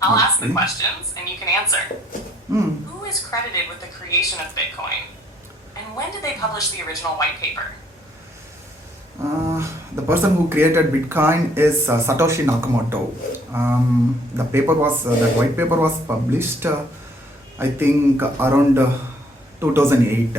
I'll ask the Okay. questions and you can answer. Hmm. Who is credited with the creation of Bitcoin? And when did they publish the original white paper? The person who created Bitcoin is Satoshi Nakamoto. That white paper was published, I think, around 2008.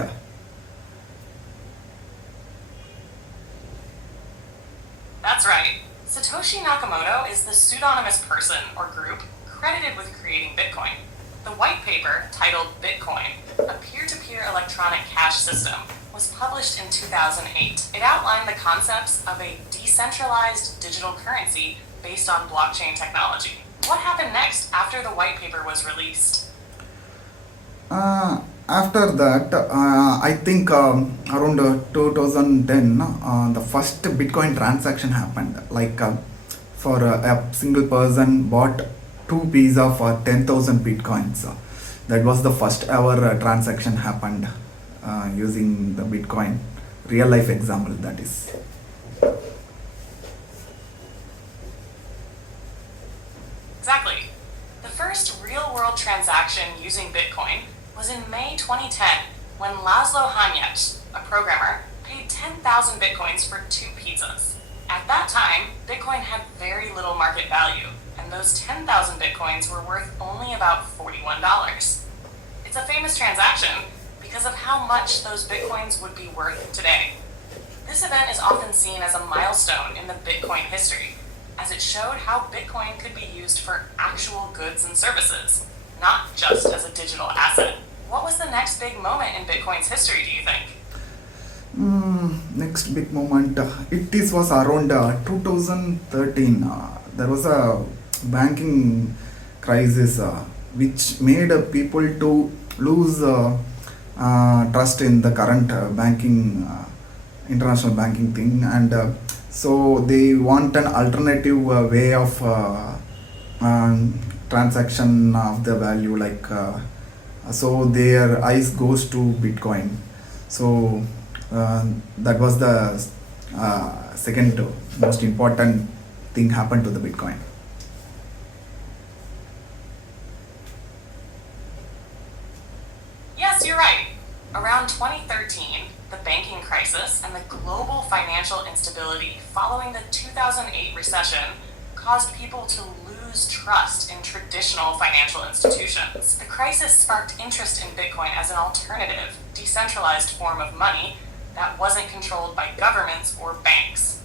That's right. Satoshi Nakamoto is the pseudonymous person or group credited with creating Bitcoin. The white paper, titled Bitcoin, a peer-to-peer electronic cash system, was published in 2008. It outlined the concepts of a decentralized digital currency based on blockchain technology. What happened next after the white paper was released? After that, I think around 2010, the first Bitcoin transaction happened. For a single person bought two pizza for 10,000 Bitcoins. That was the first ever transaction happened using the Bitcoin. Real life example, that is. Exactly. The first real-world transaction using Bitcoin was in May 2010 when Laszlo Hanyecz, a programmer, paid 10,000 Bitcoins for two pizzas. At that time, Bitcoin had very little market value, and those 10,000 Bitcoins were worth only about $41. It's a famous transaction because of how much those Bitcoins would be worth today. This event is often seen as a milestone in the Bitcoin history, as it showed how Bitcoin could be used for actual goods and services, not just as a digital asset. What was the next big moment in Bitcoin's history, do you think? Next big moment, was around 2013. There was a banking crisis which made people to lose trust in the current banking, international banking thing, and so they want an alternative way of transaction of the value, so their eyes goes to Bitcoin. So that was the second most important thing happened to the Bitcoin. Yes, you're right. Around 2013, the banking crisis and the global financial instability following the 2008 recession caused people to lose trust in traditional financial institutions. The crisis sparked interest in Bitcoin as an alternative, decentralized form of money that wasn't controlled by governments or banks.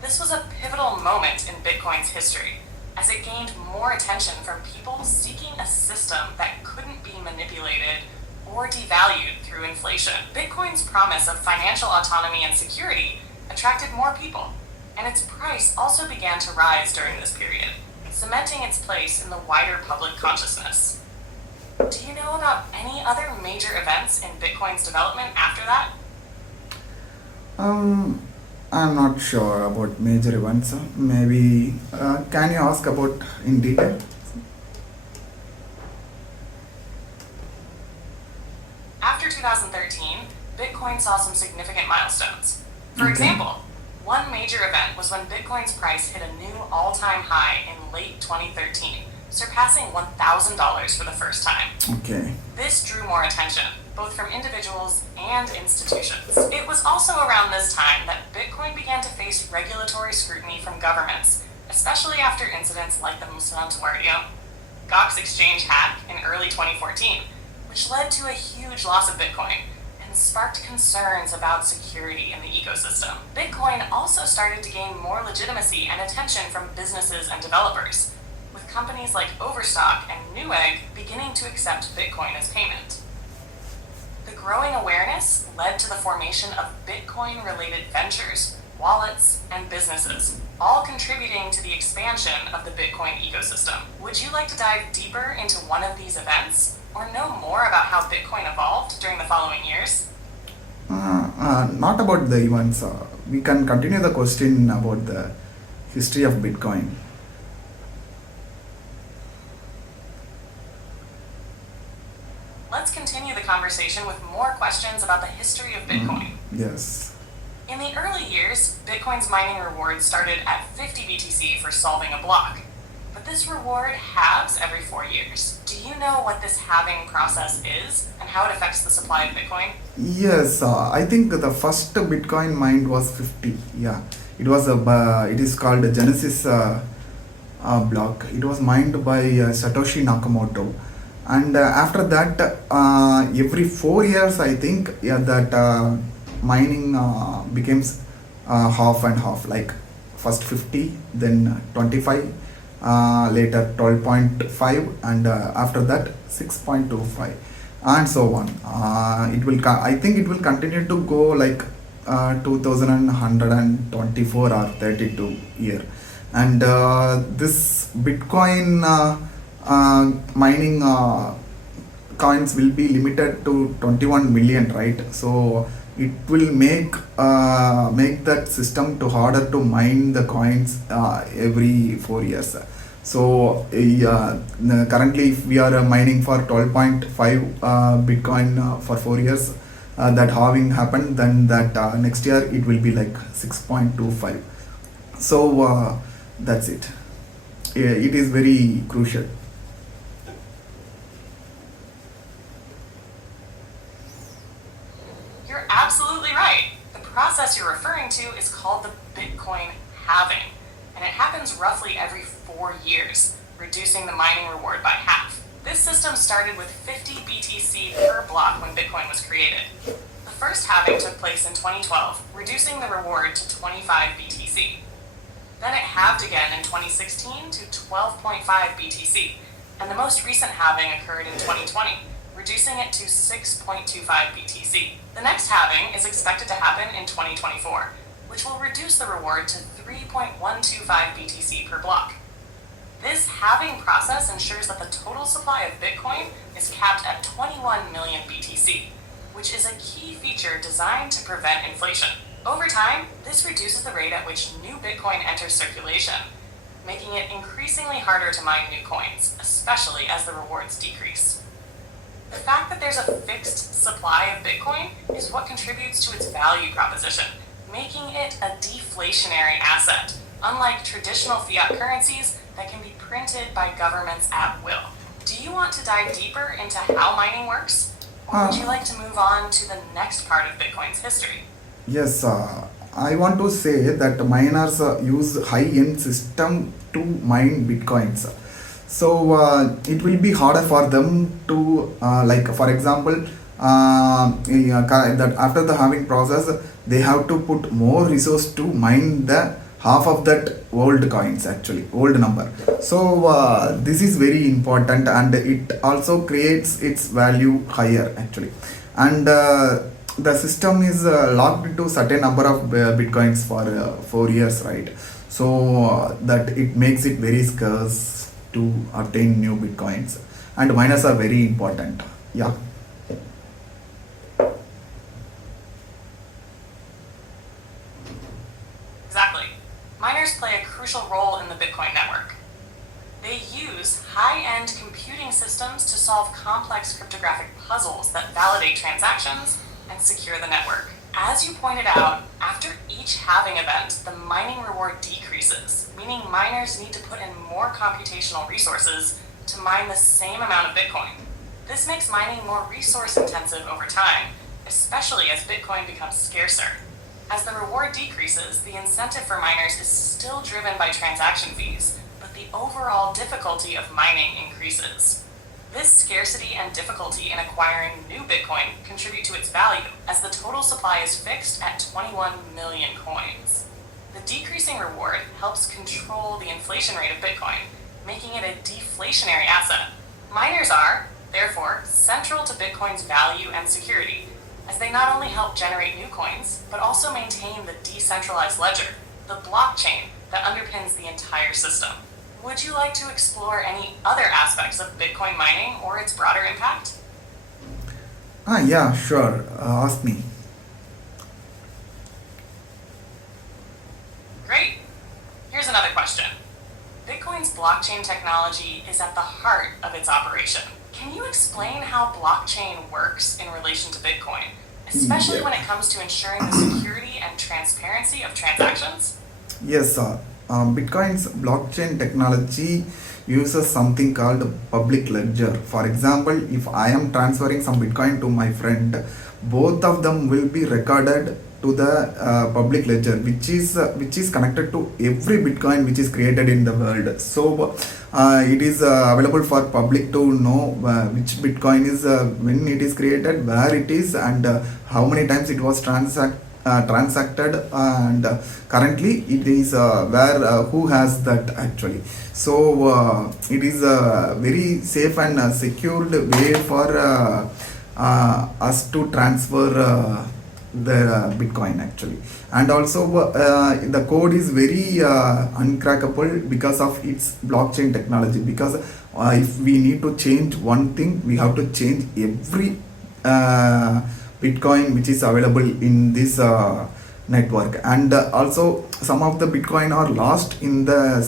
This was a pivotal moment in Bitcoin's history, as it gained more attention from people seeking a system that couldn't be manipulated or devalued through inflation. Bitcoin's promise of financial autonomy and security attracted more people, and its price also began to rise during this period, cementing its place in the wider public consciousness. Do you know about any other major events in Bitcoin's development after that? Um, I'm not sure about major events. Maybe can you ask about in detail? After 2013, Bitcoin saw some significant milestones. For Okay. example, one major event was when Bitcoin's price hit a new all-time high in late 2013, surpassing $1,000 for the first time. Okay. This drew more attention, both from individuals and institutions. It was also around this time that Bitcoin began to face regulatory scrutiny from governments, especially after incidents like the Santuario Gox exchange hack in early 2014, which led to a huge loss of Bitcoin and sparked concerns about security in the ecosystem. Bitcoin also started to gain more legitimacy and attention from businesses and developers, with companies like Overstock and Newegg beginning to accept Bitcoin as payment. The growing awareness led to the formation of Bitcoin-related ventures, wallets, and businesses, all contributing to the expansion of the Bitcoin ecosystem. Would you like to dive deeper into one of these events, or know more about how Bitcoin evolved during the following years? Not about the events. We can continue the question about the history of Bitcoin. Let's continue the conversation with more questions about the history of Bitcoin. Yes. In the early years, Bitcoin's mining reward started at 50 BTC for solving a block. but this reward halves every 4 years. Do you know what this halving process is and how it affects the supply of Bitcoin? Yes, I think the first Bitcoin mined was 50. Yeah, it is called Genesis block. It was mined by Satoshi Nakamoto, and after that, every 4 years, I think, yeah, that mining becomes half and half. Like first 50, then 25, later 12.5, and after that 6.25, and so on. I think it will continue to go like 2124 or 32 year, and this Bitcoin mining coins will be limited to 21 million, right? So it will make that system to harder to mine the coins every 4 years. So currently, if we are mining for 12.5 Bitcoin for 4 years, that halving happened, then that next year it will be like 6.25. So that's it. It is very crucial. You're absolutely right. The process you're referring to is called the Bitcoin halving, and it happens roughly every 4 years, reducing the mining reward by half. This system started with 50 BTC per block when Bitcoin was created. The first halving took place in 2012, reducing the reward to 25 BTC. Then it halved again in 2016 to 12.5 BTC, and the most recent halving occurred in 2020, reducing it to 6.25 BTC. The next halving is expected to happen in 2024, which will reduce the reward to 3.125 BTC per block. This halving process ensures that the total supply of Bitcoin is capped at 21 million BTC, which is a key feature designed to prevent inflation. Over time, this reduces the rate at which new Bitcoin enters circulation, making it increasingly harder to mine new coins, especially as the rewards decrease. The fact that there's a fixed supply of Bitcoin is what contributes to its value proposition, making it a deflationary asset, unlike traditional fiat currencies that can be printed by governments at will. Do you want to dive deeper into how mining works? Or would you like to move on to the next part of Bitcoin's history? Yes, I want to say that miners use high-end system to mine bitcoins. So it will be harder for them to, like for example, that after the halving process, they have to put more resource to mine the half of that old coins, actually old number. So this is very important, and it also creates its value higher, actually. And the system is locked into certain number of bitcoins for 4 years, right? So that it makes it very scarce to obtain new bitcoins, and miners are very important. Yeah. Exactly. Miners play a crucial role in the Bitcoin network. They use high-end computing systems to solve complex cryptographic puzzles that validate transactions and secure the network. As you pointed out, after each halving event, the mining reward decreases, meaning miners need to put in more computational resources to mine the same amount of Bitcoin. This makes mining more resource intensive over time, especially as Bitcoin becomes scarcer. As the reward decreases, the incentive for miners is still driven by transaction fees, but the overall difficulty of mining increases. This scarcity and difficulty in acquiring new Bitcoin contribute to its value, as the total supply is fixed at 21 million coins. The decreasing reward helps control the inflation rate of Bitcoin, making it a deflationary asset. Miners are, therefore, central to Bitcoin's value and security, as they not only help generate new coins, but also maintain the decentralized ledger, the blockchain that underpins the entire system. Would you like to explore any other aspects of Bitcoin mining or its broader impact? Yeah, sure. Ask me. Great. Here's another question. Bitcoin's blockchain technology is at the heart of its operation. Can you explain how blockchain works in relation to Bitcoin, especially when it comes to ensuring the security and transparency of transactions? Yes, Bitcoin's blockchain technology uses something called public ledger. For example, if I am transferring some Bitcoin to my friend, both of them will be recorded to the public ledger, which is connected to every Bitcoin which is created in the world. So it is available for public to know which Bitcoin is when it is created, where it is, and how many times it was transacted, and currently it is where who has that actually. So it is a very safe and secured way for us to transfer the Bitcoin actually. And also the code is very uncrackable because of its blockchain technology, because if we need to change one thing, we have to change every Bitcoin which is available in this network. And also some of the Bitcoin are lost in the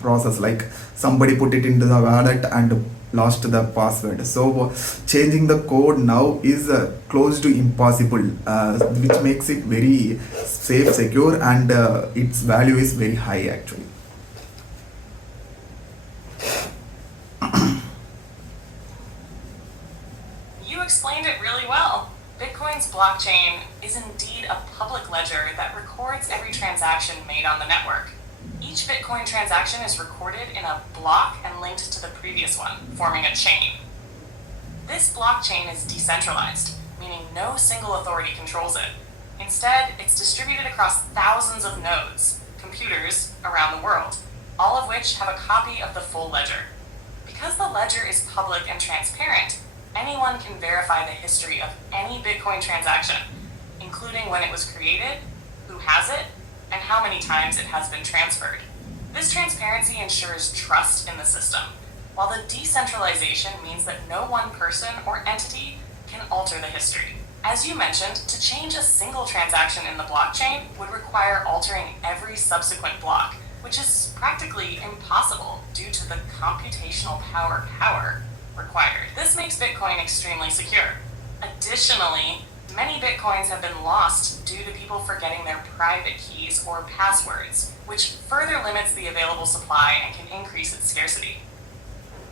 process, like somebody put it into the wallet and lost the password. So changing the code now is close to impossible, which makes it very safe, secure, and its value is very high actually. You explained it really well. Bitcoin's blockchain is indeed a public ledger that records every transaction made on the network. Each Bitcoin transaction is recorded in a block and linked to the previous one, forming a chain. This blockchain is decentralized, meaning no single authority controls it. Instead, it's distributed across thousands of nodes, computers, around the world, all of which have a copy of the full ledger. Because the ledger is public and transparent, anyone can verify the history of any Bitcoin transaction, including when it was created, who has it, and how many times it has been transferred. This transparency ensures trust in the system, while the decentralization means that no one person or entity can alter the history. As you mentioned, to change a single transaction in the blockchain would require altering every subsequent block, which is practically impossible due to the computational power required. This makes Bitcoin extremely secure. Additionally, many Bitcoins have been lost due to people forgetting their private keys or passwords, which further limits the available supply and can increase its scarcity.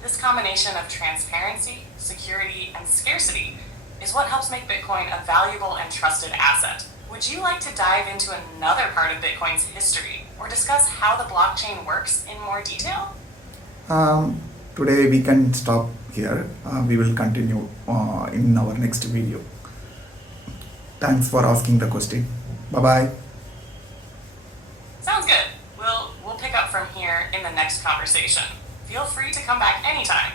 This combination of transparency, security, and scarcity is what helps make Bitcoin a valuable and trusted asset. Would you like to dive into another part of Bitcoin's history or discuss how the blockchain works in more detail? Today we can stop here. We will continue in our next video. Thanks for asking the question. Bye-bye. Sounds good. We'll pick up from here in the next conversation. Feel free to come back anytime.